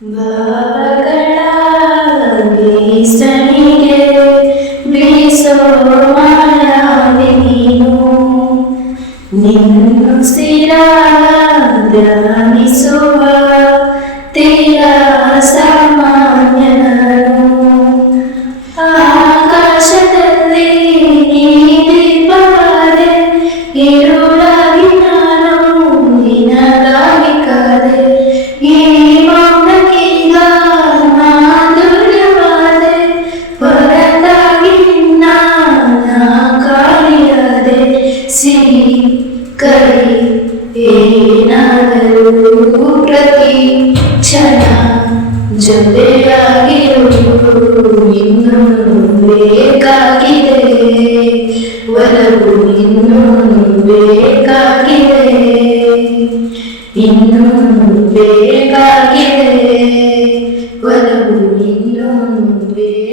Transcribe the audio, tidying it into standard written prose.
ಭಾವಗಳ ಬೀಸಣಿಗೆ ಬೀಸೋ ಮಾಯಾವಿ ನೀನು, ನಿನ್ನುಸಿರ ಧ್ಯಾನಿಸುವ ತೀರ ಸಾಮಾನ್ಯ ನಾನು. ಆಕಾಶದಲ್ಲಿ ನೀ ದೀಪವಾದೆ, ഇരുളാಗಿ ನಾನು ನಿನಗಾಗಿ ಕಾದೆ. ಈ ಮೌನಕ್ಕೀಗ ಮಾಧುರ್ಯವಾದೆ, ಹೊರತಾಗಿ ನಿನ್ನ ಕಾಲಿಯಾದೆ. ಸಿಹಿ ಕಹಿ ಏನಾದರೂ ಪ್ರತಿ ಕ್ಷಣ ಜೊತೆಯಾಗಿರುವುದು ಇನ್ನೂ ಬೇಕಾಗಿದೆ. ಒಲವು ಇನ್ನೂ ಬೇಕಾಗಿದೆ, ಇನ್ನೂ ಬೇಕಾಗಿದೆ, ಒಲವು ಇನ್ನೂ ಬೇಕಾಗಿದೆ.